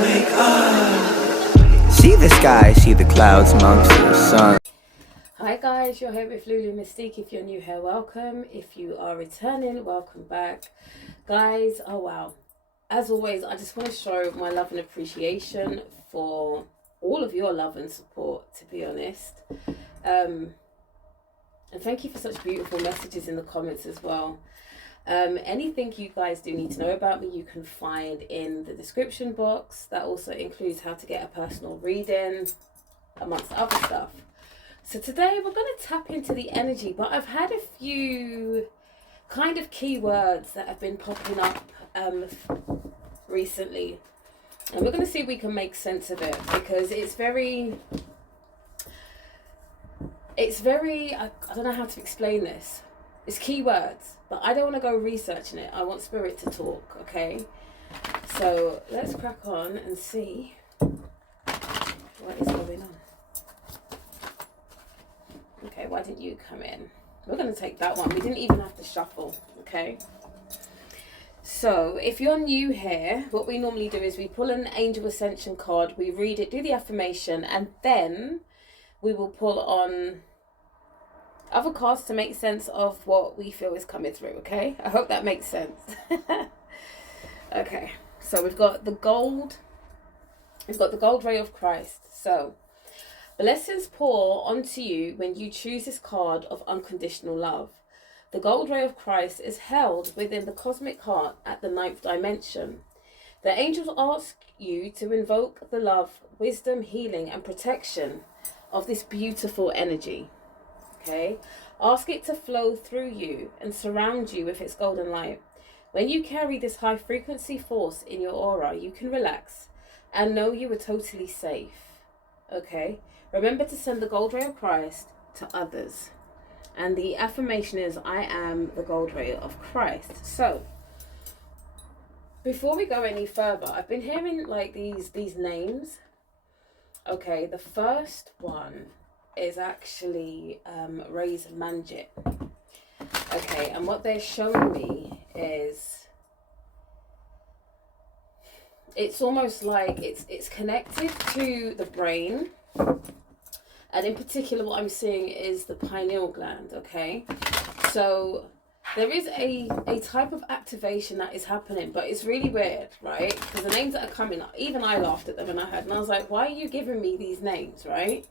See the sky, see the clouds amongst the sun. Hi guys, you're here with Lulu Mystique. If you're new here, welcome. If you are returning, welcome back. Guys, oh wow. As always, I just want to show my love and appreciation for all of your love and support, to be honest. And thank you for such beautiful messages in the comments as well. Anything you guys do need to know about me, you can find in the description box. That also includes how to get a personal reading, amongst other stuff. So today we're going to tap into the energy, but I've had a few kind of keywords that have been popping up recently. And we're going to see if we can make sense of it, because it's very, I don't know how to explain this. It's keywords, but I don't want to go researching it. I want spirit to talk, okay? So let's crack on and see what is going on. Okay, why didn't you come in? We're going to take that one. We didn't even have to shuffle, okay? So if you're new here, what we normally do is we pull an Angel Ascension card, we read it, do the affirmation, and then we will pull on other cards to make sense of what we feel is coming through, okay? I hope that makes sense. Okay, so we've got the gold ray of Christ. So blessings pour onto you when you choose this card of unconditional love. The gold ray of Christ is held within the cosmic heart at the 9th dimension. The angels ask you to invoke the love, wisdom, healing, and protection of this beautiful energy. Okay, ask it to flow through you and surround you with its golden light. When you carry this high frequency force in your aura, you can relax and know you are totally safe. Okay, remember to send the gold ray of Christ to others. And the affirmation is, I am the gold ray of Christ. So before we go any further, I've been hearing like these names. Okay, the first one is actually Ray's Manjit. Okay, and what they're showing me is it's almost like it's connected to the brain, and in particular what I'm seeing is the pineal gland. Okay, so there is a type of activation that is happening, but it's really weird, right? Because the names that are coming up, even I laughed at them when I heard, and I was like, why are you giving me these names, right?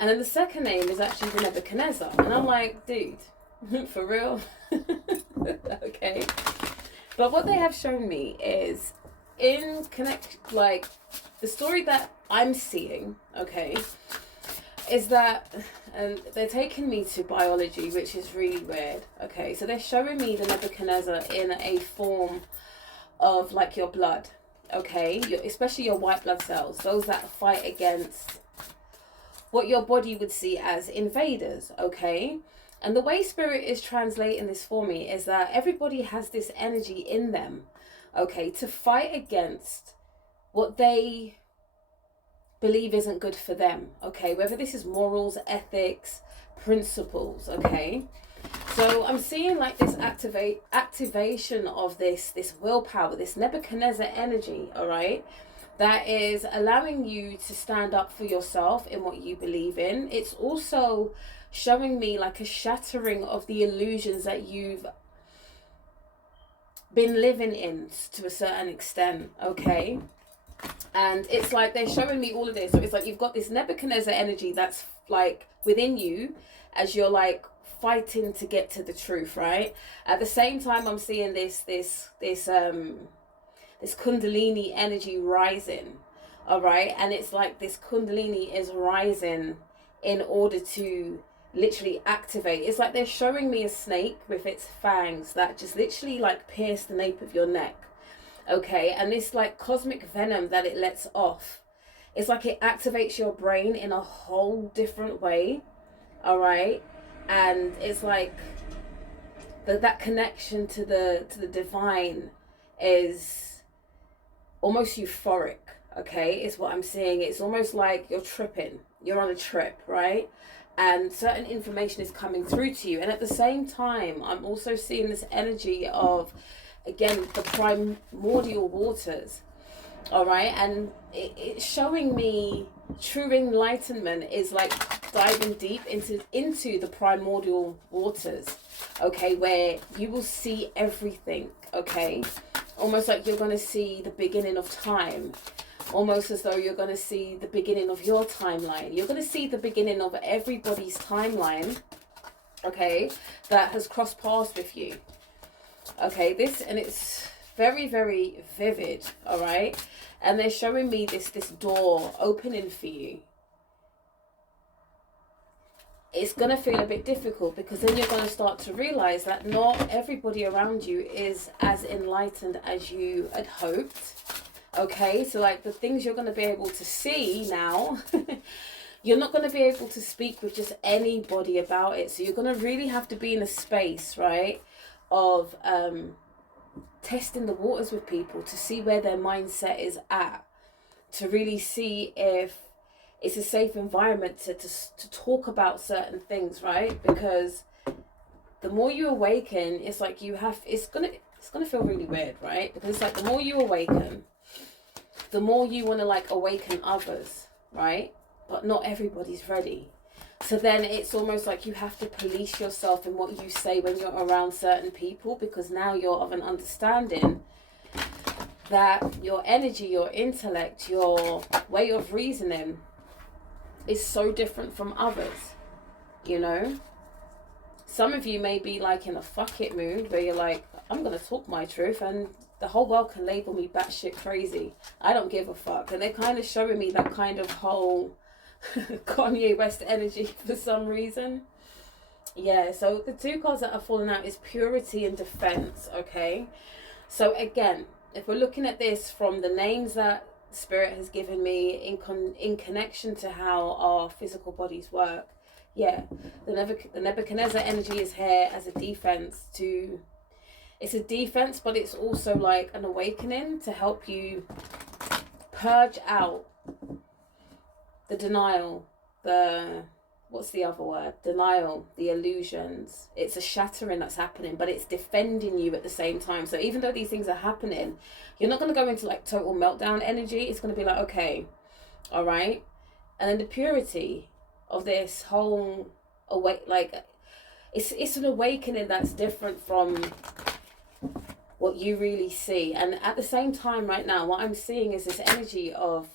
And then the second name is actually the Nebuchadnezzar. And I'm like, dude, for real? Okay. But what they have shown me is like the story that I'm seeing, okay, is that, and they're taking me to biology, which is really weird. Okay, so they're showing me the Nebuchadnezzar in a form of like your blood, okay, especially your white blood cells, those that fight against what your body would see as invaders, okay? And the way spirit is translating this for me is that everybody has this energy in them, okay, to fight against what they believe isn't good for them, okay? Whether this is morals, ethics, principles, okay? So I'm seeing like this activation of this willpower, this Nebuchadnezzar energy, all right? That is allowing you to stand up for yourself in what you believe in. It's also showing me like a shattering of the illusions that you've been living in to a certain extent, okay? And it's like they're showing me all of this. So it's like you've got this Nebuchadnezzar energy that's like within you as you're like fighting to get to the truth, right? At the same time, I'm seeing this Kundalini energy rising, all right? And it's like this Kundalini is rising in order to literally activate. It's like they're showing me a snake with its fangs that just literally like pierce the nape of your neck, okay? And this like cosmic venom that it lets off, it's like it activates your brain in a whole different way, all right? And it's like that connection to the divine is almost euphoric, okay, is what I'm seeing. It's almost like you're tripping, you're on a trip, right? And certain information is coming through to you. And at the same time, I'm also seeing this energy of, again, the primordial waters, All right, and it's showing me true enlightenment is like diving deep into the primordial waters, okay, where you will see everything, okay, almost like you're going to see the beginning of time, almost as though you're going to see the beginning of your timeline. You're going to see the beginning of everybody's timeline, okay, that has crossed paths with you. Okay, this, and it's very, very vivid, all right? And they're showing me this door opening for you. It's going to feel a bit difficult, because then you're going to start to realize that not everybody around you is as enlightened as you had hoped. Okay, so like the things you're going to be able to see now, you're not going to be able to speak with just anybody about it. So you're going to really have to be in a space, right, of testing the waters with people to see where their mindset is at, to really see if it's a safe environment to talk about certain things, right? Because the more you awaken, it's like you have, it's gonna feel really weird, right? Because it's like the more you awaken, the more you want to like awaken others, right? But not everybody's ready. So then it's almost like you have to police yourself in what you say when you're around certain people, because now you're of an understanding that your energy, your intellect, your way of reasoning is so different from others, you know? Some of you may be like in a fuck it mood where you're like, I'm going to talk my truth and the whole world can label me batshit crazy. I don't give a fuck. And they're kind of showing me that kind of whole Kanye West energy for some reason. Yeah, so the two cards that are falling out is purity and defense, okay? So again, if we're looking at this from the names that Spirit has given me in connection to how our physical bodies work, yeah, the Nebuchadnezzar energy is here as a defense to, it's a defense, but it's also like an awakening to help you purge out the denial, what's the other word? Denial, the illusions. It's a shattering that's happening, but it's defending you at the same time. So even though these things are happening, you're not going to go into like total meltdown energy. It's going to be like, okay, all right. And then the purity of this whole it's an awakening that's different from what you really see. And at the same time right now, what I'm seeing is this energy of,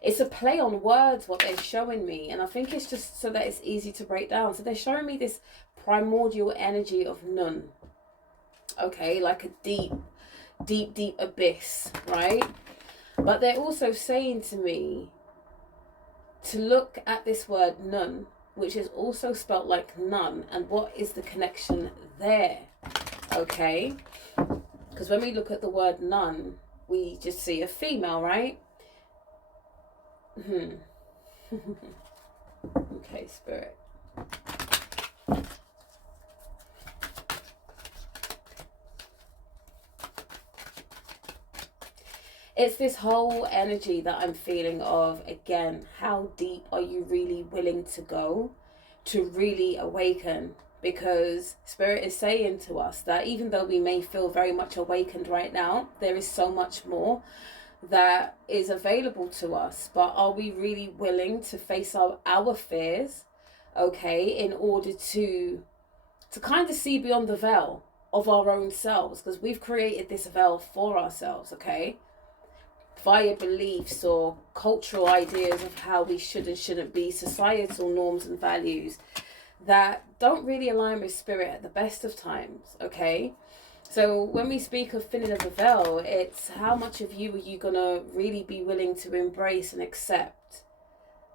it's a play on words, what they're showing me. And I think it's just so that it's easy to break down. So they're showing me this primordial energy of none. Okay, like a deep, deep, deep abyss, right? But they're also saying to me to look at this word none, which is also spelt like none. And what is the connection there? Okay, because when we look at the word none, we just see a female, right? Okay, Spirit. It's this whole energy that I'm feeling of, again, how deep are you really willing to go to really awaken? Because Spirit is saying to us that even though we may feel very much awakened right now, there is so much more that is available to us. But are we really willing to face our fears, okay, in order to kind of see beyond the veil of our own selves? Because we've created this veil for ourselves, okay, via beliefs or cultural ideas of how we should and shouldn't be, societal norms and values that don't really align with Spirit at the best of times, okay? So when we speak of thinning of the veil, it's how much of you are you going to really be willing to embrace and accept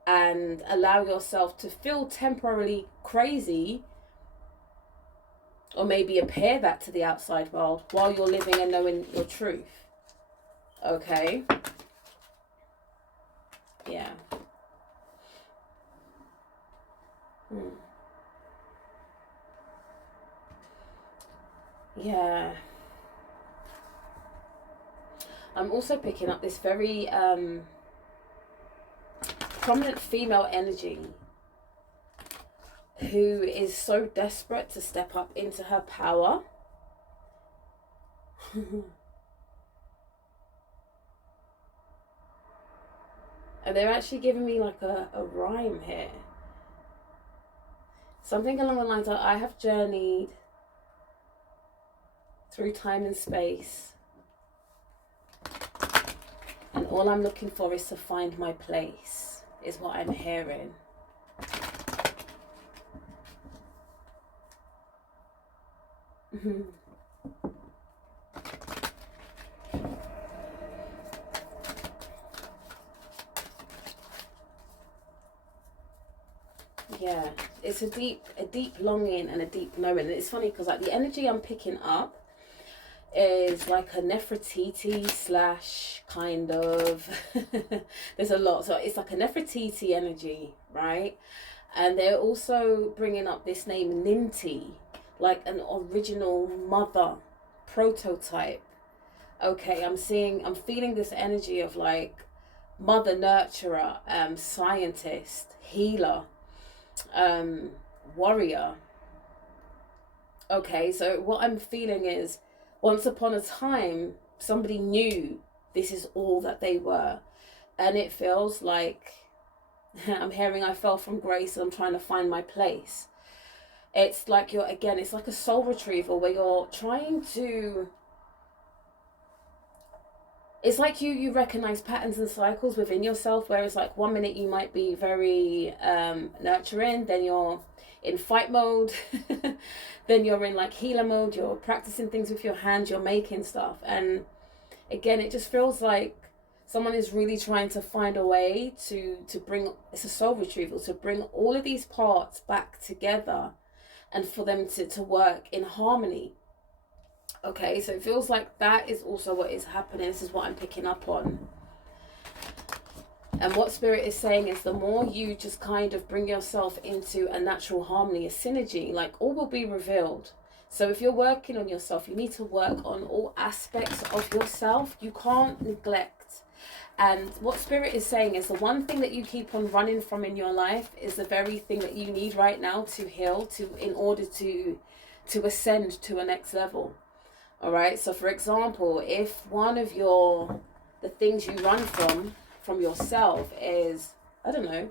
and allow yourself to feel temporarily crazy, or maybe appear that to the outside world while you're living and knowing your truth, okay? Yeah. Yeah. I'm also picking up this very prominent female energy who is so desperate to step up into her power. And they're actually giving me like a rhyme here. Something along the lines of, I have journeyed through time and space, and all I'm looking for is to find my place, is what I'm hearing. Yeah, it's a deep longing and a deep knowing. And it's funny because like the energy I'm picking up is like a Nefertiti slash kind of there's a lot, so it's like a Nefertiti energy, right? And they're also bringing up this name Ninti, like an original mother prototype. Okay, I'm feeling this energy of like mother nurturer, scientist, healer, warrior. Okay, so what I'm feeling is, once upon a time, somebody knew this is all that they were. And it feels like I'm hearing I fell from grace and I'm trying to find my place. It's like it's like a soul retrieval where you're trying to, it's like you recognize patterns and cycles within yourself, where it's like 1 minute you might be very nurturing, then you're in fight mode, then you're in like healer mode, you're practicing things with your hands, you're making stuff. And again, it just feels like someone is really trying to find a way to bring, it's a soul retrieval, to bring all of these parts back together and for them to work in harmony. Okay, so it feels like that is also what is happening. This is what I'm picking up on. And what Spirit is saying is, the more you just kind of bring yourself into a natural harmony, a synergy, like all will be revealed. So if you're working on yourself, you need to work on all aspects of yourself. You can't neglect. And what Spirit is saying is, the one thing that you keep on running from in your life is the very thing that you need right now to heal, in order to ascend to a next level. All right. So for example, if one of the things you run from yourself is, I don't know,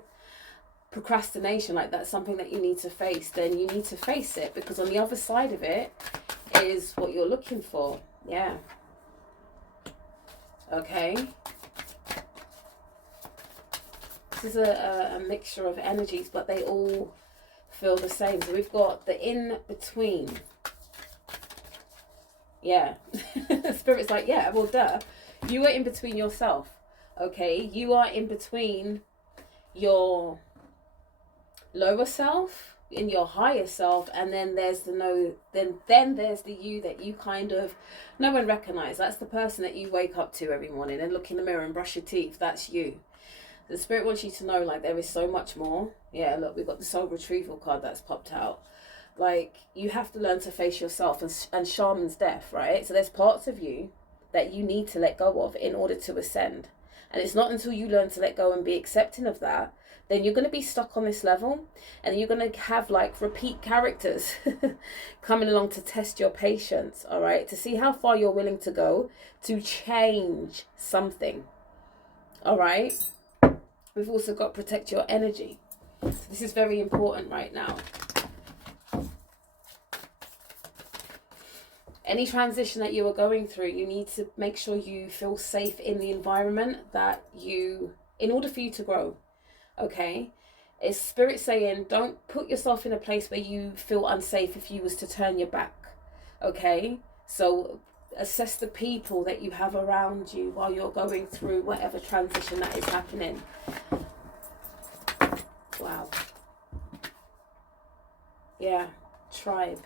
procrastination, like that's something that you need to face, then you need to face it, because on the other side of it is what you're looking for. Yeah. Okay. This is a mixture of energies, but they all feel the same. So we've got the in-between. Yeah. Spirit's like, yeah, well, duh. You are in between yourself. Okay, you are in between your lower self and your higher self, and then there's then there's the you that you kind of know and recognize. That's the person that you wake up to every morning and look in the mirror and brush your teeth. That's you. The Spirit wants you to know, like, there is so much more. Yeah, look, we've got the soul retrieval card that's popped out. Like, you have to learn to face yourself, and shaman's death, right? So there's parts of you that you need to let go of in order to ascend. And it's not until you learn to let go and be accepting of that, then you're going to be stuck on this level, and you're going to have like repeat characters coming along to test your patience, all right? To see how far you're willing to go to change something, all right? We've also got protect your energy. So this is very important right now. Any transition that you are going through, you need to make sure you feel safe in the environment that in order for you to grow, okay? Is Spirit saying, don't put yourself in a place where you feel unsafe if you was to turn your back, okay? So assess the people that you have around you while you're going through whatever transition that is happening. Wow. Yeah, tribe.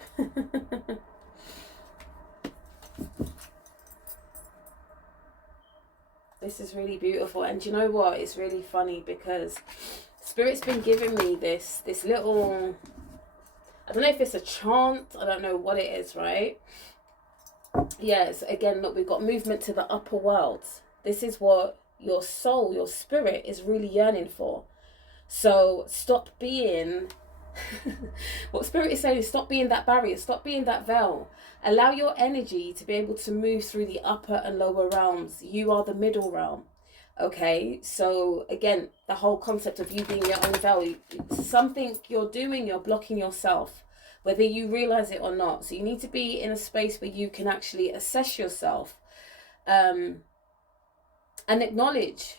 This is really beautiful. And you know what? It's really funny because Spirit's been giving me this little, I don't know if it's a chant, I don't know what it is, right? Yes, again, look, we've got movement to the upper worlds. This is what your soul, your spirit is really yearning for. So stop being, what Spirit is saying is, stop being that barrier, stop being that veil. Allow your energy to be able to move through the upper and lower realms. You are the middle realm. Okay, so again, the whole concept of you being your own veil, something you're doing, you're blocking yourself, whether you realize it or not. So you need to be in a space where you can actually assess yourself, and acknowledge,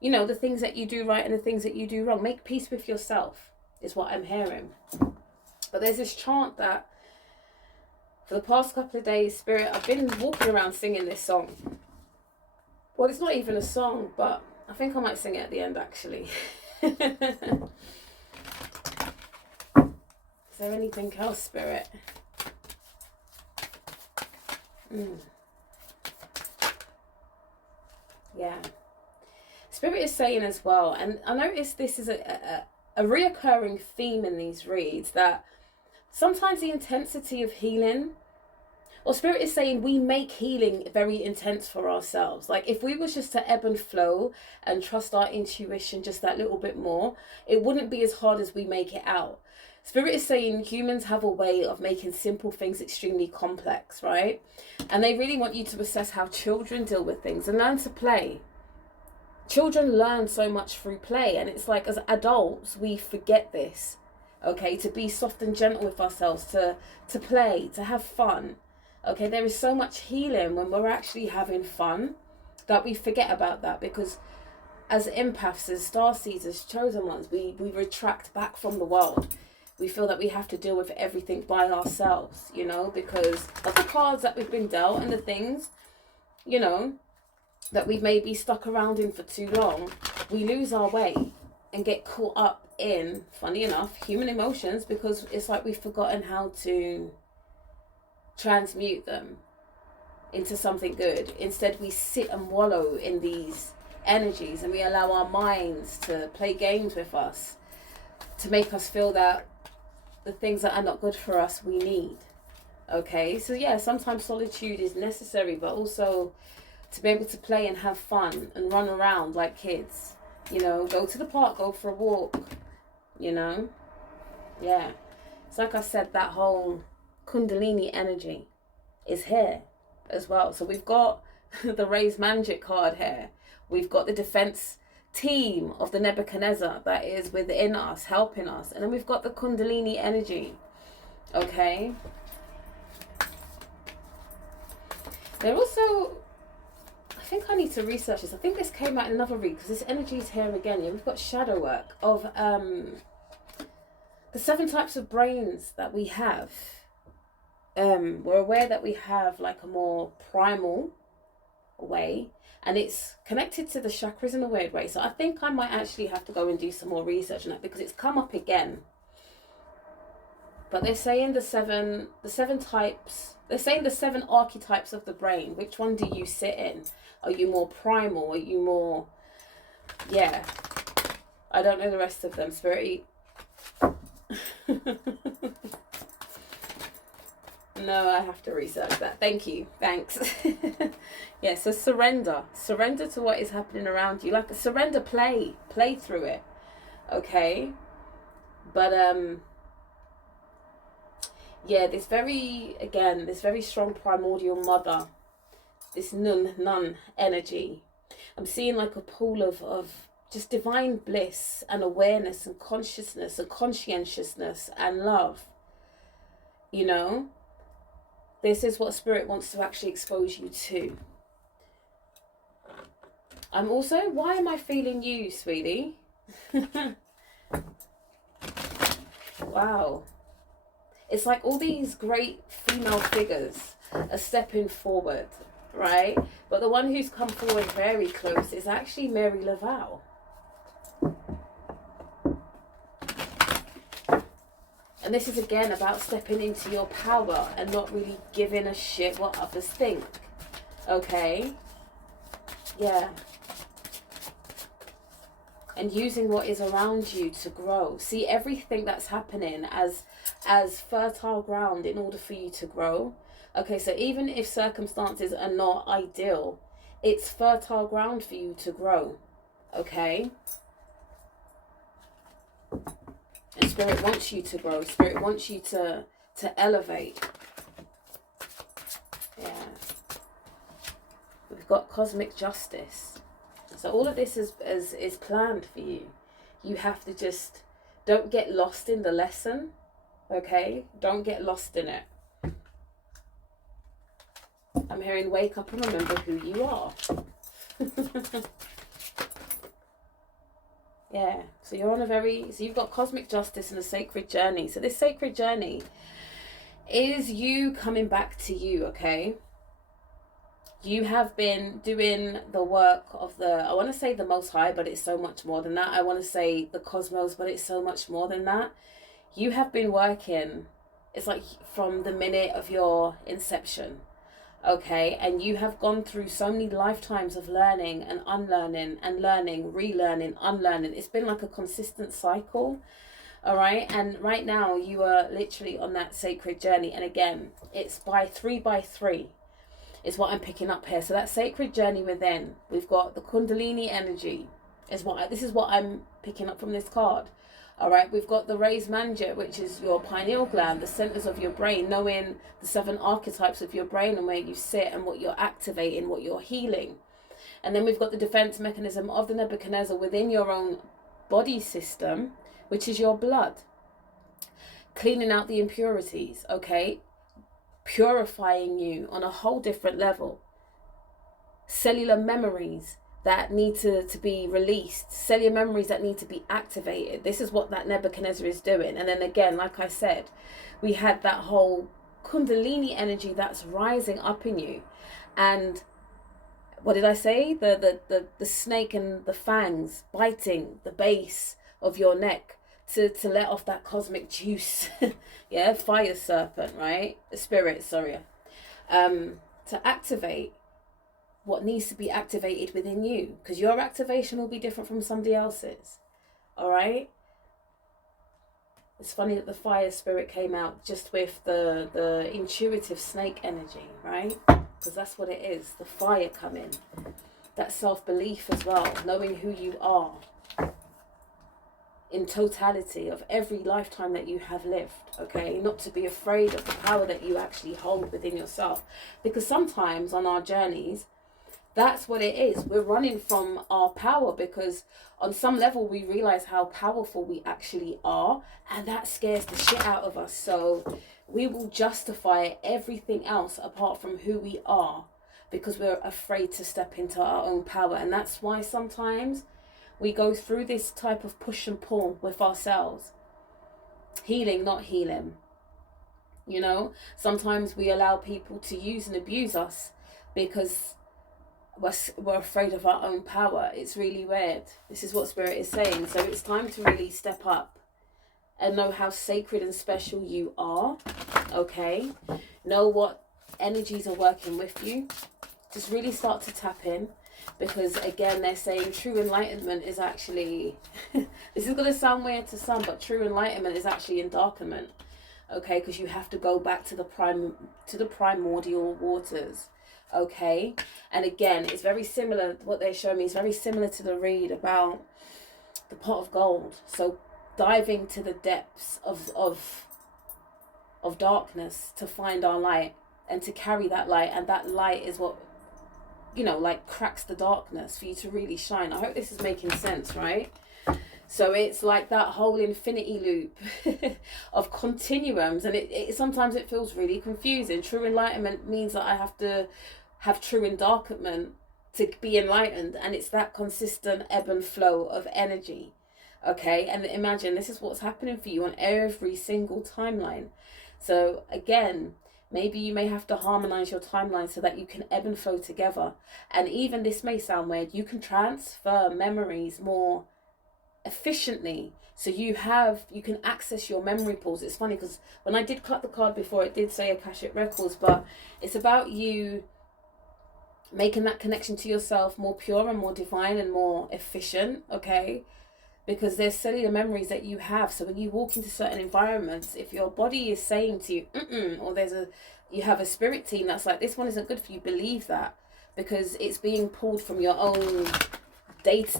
you know, the things that you do right and the things that you do wrong. Make peace with yourself is what I'm hearing. But there's this chant that for the past couple of days, Spirit, I've been walking around singing this song. Well, it's not even a song, but I think I might sing it at the end, actually. Is there anything else, Spirit? Yeah. Spirit is saying as well, and I notice this is a reoccurring theme in these reads, that sometimes the intensity of healing, or Spirit is saying we make healing very intense for ourselves. Like if we was just to ebb and flow and trust our intuition just that little bit more, it wouldn't be as hard as we make it out. Spirit is saying humans have a way of making simple things extremely complex, right? And they really want you to assess how children deal with things and learn to play. Children learn so much through play, and it's like as adults we forget this, okay? To be soft and gentle with ourselves, to play, to have fun. Okay, there is so much healing when we're actually having fun that we forget about that, because as empaths, as starseeds, as chosen ones, we retract back from the world. We feel that we have to deal with everything by ourselves, you know, because of the cards that we've been dealt and the things, you know, that we may be stuck around in for too long. We lose our way and get caught up in, funny enough, human emotions, because it's like we've forgotten how to transmute them into something good. Instead, we sit and wallow in these energies, and we allow our minds to play games with us to make us feel that the things that are not good for us we need. Okay, so yeah, sometimes solitude is necessary, but also to be able to play and have fun and run around like kids, you know, go to the park, go for a walk, you know. Yeah, it's like I said, that whole Kundalini energy is here as well. So we've got the Raised Magic card here. We've got the defense team of the Nebuchadnezzar that is within us, helping us. And then we've got the Kundalini energy. Okay. They're also, I think I need to research this. I think this came out in another read, because this energy is here again. Yeah, we've got shadow work of the 7 types of brains that we have. We're aware that we have like a more primal way, and it's connected to the chakras in a weird way. So I think I might actually have to go and do some more research on that, because it's come up again. But they're saying the seven types. They're saying the 7 archetypes of the brain. Which one do you sit in? Are you more primal? Are you more? Yeah, I don't know the rest of them. Spirit. No, I have to research that. Thank you. Thanks. Yeah, so surrender. Surrender to what is happening around you. Like surrender, play through it. Okay? But yeah, this very strong primordial mother, this nun energy. I'm seeing like a pool of just divine bliss and awareness and consciousness and conscientiousness and love. You know? This is what Spirit wants to actually expose you to. I'm also, why am I feeling you, sweetie? Wow. It's like all these great female figures are stepping forward, right? But the one who's come forward very close is actually Mary Laval. And this is again about stepping into your power and not really giving a shit what others think. Okay? Yeah. And using what is around you to grow. See everything that's happening as fertile ground in order for you to grow. Okay, so even if circumstances are not ideal, it's fertile ground for you to grow. Okay? And Spirit wants you to grow. Spirit wants you to elevate. Yeah. We've got cosmic justice. So all of this is planned for you. You have to just, don't get lost in the lesson, okay? Don't get lost in it. I'm hearing wake up and remember who you are. Yeah, so you're on a so you've got cosmic justice and a sacred journey. So this sacred journey is you coming back to you, okay? You have been doing the work of I want to say the Most High, but it's so much more than that. I want to say the cosmos, but it's so much more than that. You have been working, it's like from the minute of your inception, okay? And you have gone through so many lifetimes of learning and unlearning and learning, relearning, unlearning. It's been like a consistent cycle, all right? And right now you are literally on that sacred journey. And again, it's by 3 by 3 is what I'm picking up here. So that sacred journey within, we've got the Kundalini energy this is what I'm picking up from this card. All right, we've got the raised manja, which is your pineal gland, the centers of your brain, knowing the 7 archetypes of your brain and where you sit and what you're activating, what you're healing. And then we've got the defense mechanism of the Nebuchadnezzar within your own body system, which is your blood. Cleaning out the impurities, okay? Purifying you on a whole different level. Cellular memories that need to be released, cellular memories that need to be activated. This is what that Nebuchadnezzar is doing. And then again, like I said, we had that whole Kundalini energy that's rising up in you. And what did I say? The snake and the fangs biting the base of your neck to let off that cosmic juice. Yeah, fire serpent, right? Spirit, sorry. To activate what needs to be activated within you, because your activation will be different from somebody else's. All right. It's funny that the fire spirit came out just with the intuitive snake energy, right? Because that's what it is. The fire coming, that self-belief as well, knowing who you are in totality of every lifetime that you have lived, okay? Not to be afraid of the power that you actually hold within yourself, because sometimes on our journeys, that's what it is. We're running from our power because on some level we realize how powerful we actually are, and that scares the shit out of us. So we will justify everything else apart from who we are because we're afraid to step into our own power. And that's why sometimes we go through this type of push and pull with ourselves. Healing, not healing. You know, sometimes we allow people to use and abuse us because we're afraid of our own power. It's really weird. This is what Spirit is saying. So it's time to really step up and know how sacred and special you are, okay? Know what energies are working with you. Just really start to tap in, because again, they're saying true enlightenment is actually, this is going to sound weird to some, but true enlightenment is actually endarkenment, okay? Because you have to go back to the primordial waters. Okay, and again, it's very similar. What they show me is very similar to the read about the pot of gold. So diving to the depths of darkness to find our light and to carry that light, and that light is what, you know, like cracks the darkness for you to really shine. I hope this is making sense, right? So it's like that whole infinity loop of continuums, and it sometimes it feels really confusing. True enlightenment means that I have to have true endarkenment to be enlightened, and it's that consistent ebb and flow of energy, okay? And imagine this is what's happening for you on every single timeline. So again, maybe you may have to harmonize your timeline so that you can ebb and flow together. And even this may sound weird, you can transfer memories more efficiently, so you can access your memory pools. It's funny because when I did cut the card before, it did say Akashic Records, but it's about you making that connection to yourself more pure and more divine and more efficient, okay? Because there's cellular memories that you have. So when you walk into certain environments, if your body is saying to you or you have a spirit team that's like, this one isn't good for you, believe that, because it's being pulled from your own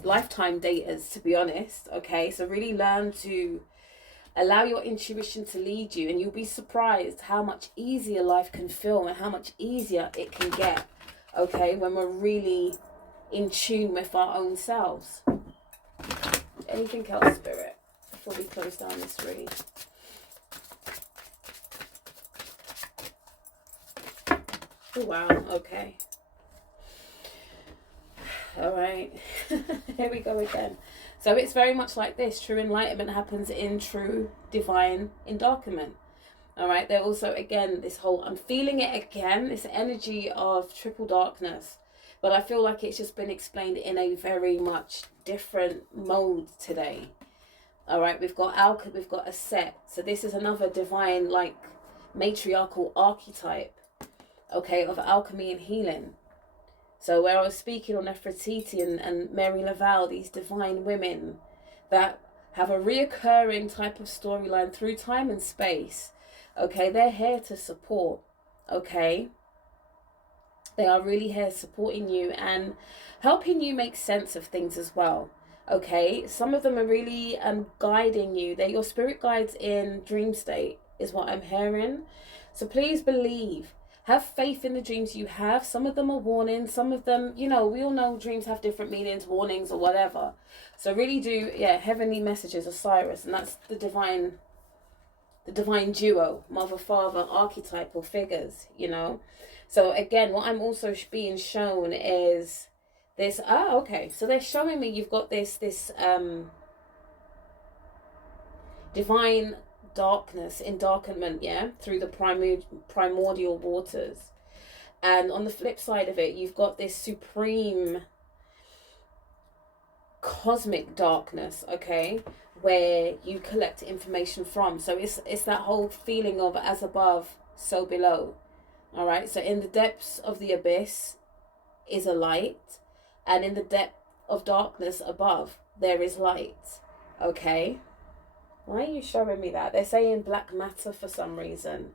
lifetime datas, to be honest, okay? So really learn to allow your intuition to lead you, and you'll be surprised how much easier life can feel and how much easier it can get, okay, when we're really in tune with our own selves. Anything else, Spirit, before we close down this read? Oh, wow. Okay. All right. Here we go again. So it's very much like this. True enlightenment happens in true divine endarkenment. All right. There also, again, this whole, I'm feeling it again, this energy of triple darkness. But I feel like it's just been explained in a very much different mode today. All right. We've got Alka, we've got a set. So this is another divine, like, matriarchal archetype, okay, of alchemy and healing. So where I was speaking on Nefertiti and Mary Laval, these divine women that have a reoccurring type of storyline through time and space, okay, they're here to support, okay? They are really here supporting you and helping you make sense of things as well, okay? Some of them are really guiding you. They're your spirit guides in dream state is what I'm hearing. So please believe. Have faith in the dreams you have. Some of them are warnings. Some of them, you know, we all know dreams have different meanings, warnings or whatever. So really do, yeah, heavenly messages, Osiris. And that's the divine duo, mother, father, archetypal figures, you know. So again, what I'm also being shown is this. Okay. So they're showing me you've got this divine darkness, endarkenment, yeah, through the primordial waters. And on the flip side of it, you've got this supreme cosmic darkness, okay, where you collect information from. So it's that whole feeling of as above, so below. All right. So in the depths of the abyss is a light, and in the depth of darkness above there is light. Okay. Why are you showing me that? They're saying black matter for some reason.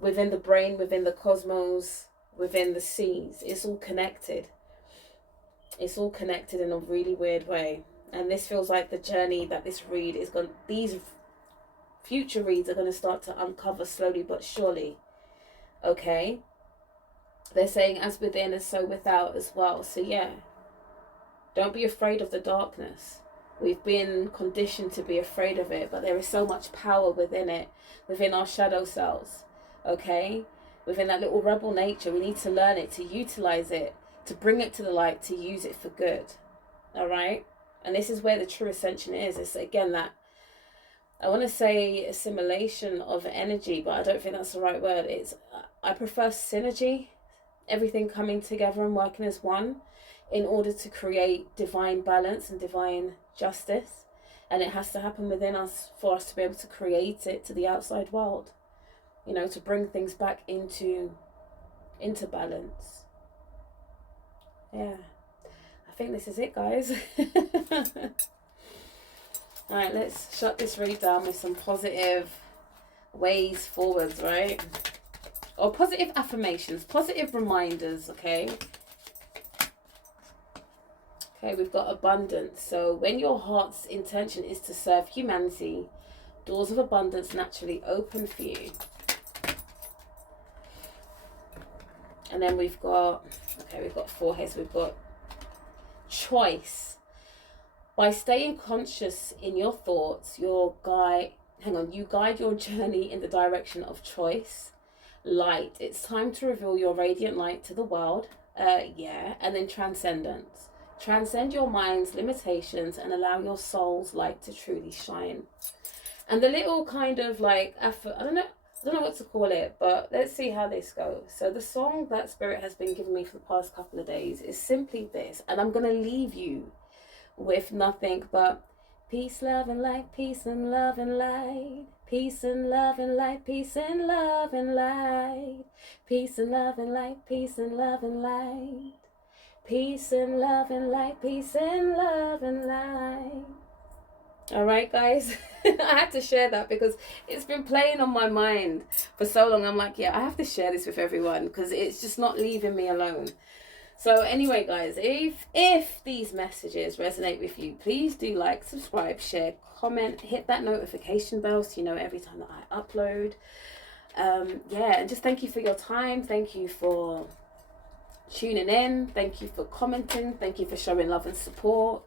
Within the brain, within the cosmos, within the seas. It's all connected. It's all connected in a really weird way. And this feels like the journey that this read is going... These future reads are going to start to uncover slowly but surely. Okay? They're saying as within is so without as well. So yeah. Don't be afraid of the darkness. We've been conditioned to be afraid of it, but there is so much power within it, within our shadow selves, okay? Within that little rebel nature, we need to learn it, to utilize it, to bring it to the light, to use it for good, all right? And this is where the true ascension is. It's, again, that, I want to say assimilation of energy, but I don't think that's the right word. I prefer synergy, everything coming together and working as one, in order to create divine balance and divine justice. And it has to happen within us for us to be able to create it to the outside world, you know, to bring things back into balance. Yeah, I think this is it, guys. All right, let's shut this read down with some positive ways forwards, right? Or positive affirmations, positive reminders, okay? Okay, we've got abundance. So when your heart's intention is to serve humanity, doors of abundance naturally open for you. And then we've got, okay, we've got 4 here. So we've got choice. By staying conscious in your thoughts, you guide your journey in the direction of choice. Light. It's time to reveal your radiant light to the world. Yeah. And then transcendence. Transcend your mind's limitations and allow your soul's light to truly shine. And the little kind of like, I don't know what to call it, but let's see how this goes. So the song that Spirit has been giving me for the past couple of days is simply this. And I'm going to leave you with nothing but peace, love, and light, peace and love and light. Peace and love and light, peace and love and light. Peace and love and light, peace and love and light. Peace and love and light, peace and love and light. All right, guys. I had to share that because it's been playing on my mind for so long. I'm like, yeah, I have to share this with everyone because it's just not leaving me alone. So anyway, guys, if these messages resonate with you, please do like, subscribe, share, comment, hit that notification bell so you know every time that I upload. Yeah, and just thank you for your time. Thank you for tuning in. Thank you for commenting. Thank you for showing love and support.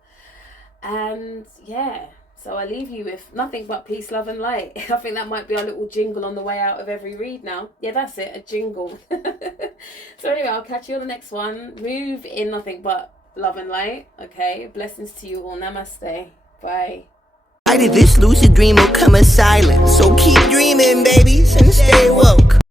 And yeah, so I leave you with nothing but peace, love and light. I think that might be our little jingle on the way out of every read now. Yeah, that's it, a jingle. So anyway, I'll catch you on the next one. Move in nothing but love and light. Okay, blessings to you all. Namaste. Bye. Why did this lucid dream will come as silent? So keep dreaming, babies, and stay woke.